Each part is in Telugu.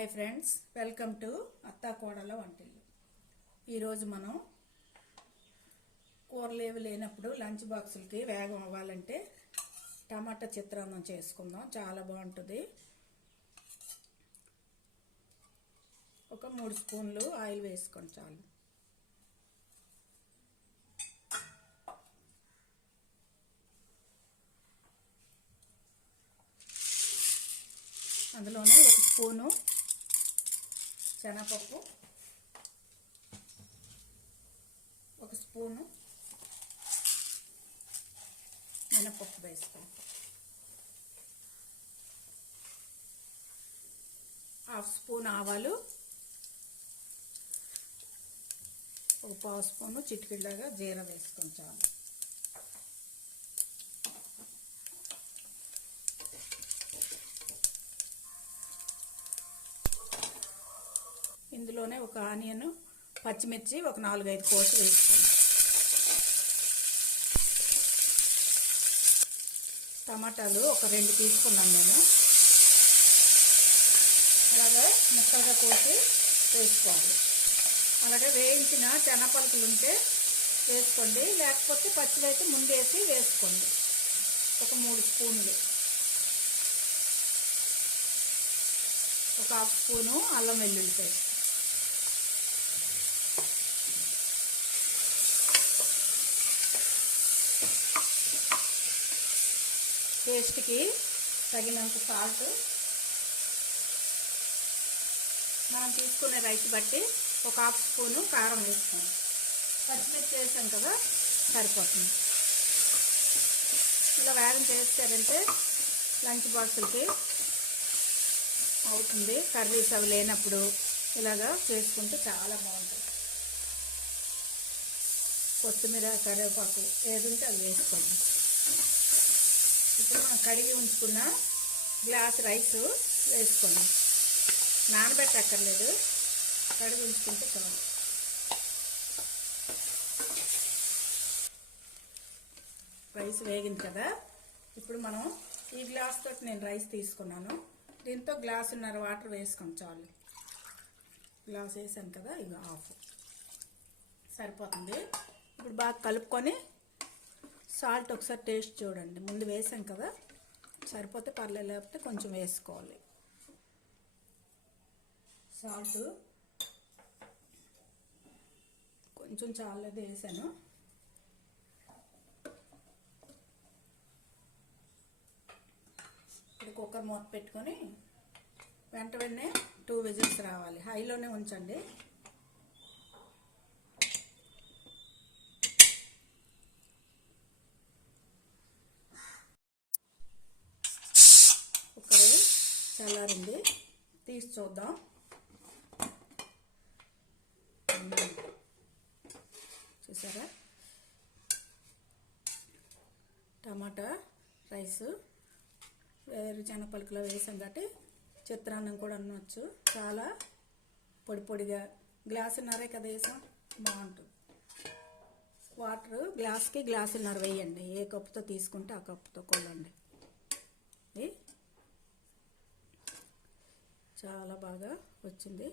హాయ్ ఫ్రెండ్స్ వెల్కమ్ టు అత్తా కోడల వంటిల్లు. ఈరోజు మనం కూరలు ఏవి లేనప్పుడు లంచ్ బాక్సులకి వేగం అవ్వాలంటే టమాటా చిత్రాన్నం చేసుకుందాం. చాలా బాగుంటుంది. ఒక మూడు స్పూన్లు ఆయిల్ వేసుకోండి చాలు. అందులోనే ఒక స్పూను శనగపప్పు ఒక స్పూను మినపప్పు వేసుకోండి హాఫ్ స్పూన్ ఆవాలు ఒక పావు స్పూను చిటికిలాగా జీరా వేసుకొని చాలు. ఇందులోనే ఒక ఆనియన్ పచ్చిమిర్చి ఒక నాలుగైదు కోసి వేసుకోండి. టమాటాలు ఒక రెండు తీసుకున్నాను నేను. అలాగే ముక్కలుగా కోసి వేసుకోవాలి. అలాగే వేయించిన చెనపలుకులు ఉంటే వేసుకోండి. లేకపోతే పచ్చివైతే ముందేసి వేసుకోండి. ఒక మూడు స్పూన్లు. ఒక హాఫ్ స్పూను అల్లం వెల్లుల్లి పేస్ట్. టేస్ట్కి తగినంత సాల్ట్ మనం తీసుకునే రైస్ బట్టి ఒక హాఫ్ స్పూను కారం వేసుకోండి పచ్చిమిర్చి వేసాం కదా సరిపోతుంది. ఇలా వేగం చేస్తారంటే లంచ్ బాక్సులకి అవుతుంది. కర్రీస్ అవి లేనప్పుడు ఇలాగా చేసుకుంటే చాలా బాగుంటుంది. కొత్తిమీర కరివేపాకు ఏది ఉంటే అది వేసుకోండి. ఇప్పుడు మనం కడిగి ఉంచుకున్న గ్లాస్ రైస్ వేసుకోండి. నానబెట్టక్కర్లేదు. కడిగి ఉంచుకుంటే చాలు. రైస్ వేగింది కదా? ఇప్పుడు మనం ఈ గ్లాస్ తోటి నేను రైస్ తీసుకున్నాను. దీంతో గ్లాసున్నర వాటర్ వేసుకోండి చాలు. గ్లాస్ వేసాను కదా? ఇక ఆఫ్. సరిపోతుంది. ఇప్పుడు బాగా కలుపుకొని సాల్ట్ ఒకసారి టేస్ట్ చూడండి. ముందు వేసాం కదా? సరిపోతే పర్లేదు లేకపోతే కొంచెం వేసుకోవాలి. సాల్ట్ కొంచెం చాలా వేసాను. ఇప్పుడు కుక్కర్ మూత పెట్టుకొని వెంట వెంటనే టూ విజిల్స్ రావాలి. హైలోనే ఉంచండి కుక్కర్ చల్లారింది తీసి చూద్దాం. చూసారా? టమాటా రైస్ వేరు శనగపలుకులో వేసాం కాబట్టి చిత్రాన్నం కూడా అనవచ్చు చాలా పొడి పొడిగా గ్లాసున్నరే కదా వేసాం. బాగుంటుంది. వాటర్ గ్లాస్కి గ్లాసున్నర వేయండి. ఏ కప్పుతో తీసుకుంటే ఆ కప్పుతో కొలండి చాలా బాగా వచ్చింది.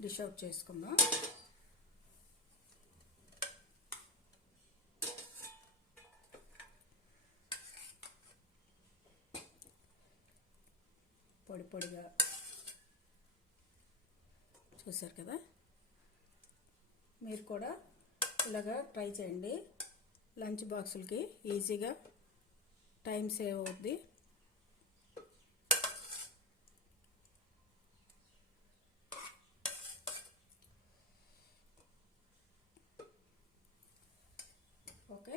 డిష్ అవుట్ చేసుకుందాం. పొడి పొడిగా చూసారు కదా? మీరు కూడా ఇలాగా ట్రై చేయండి. లంచ్ బాక్సులకి ఈజీగా టైం సేవ్ అవుద్ది ఓకే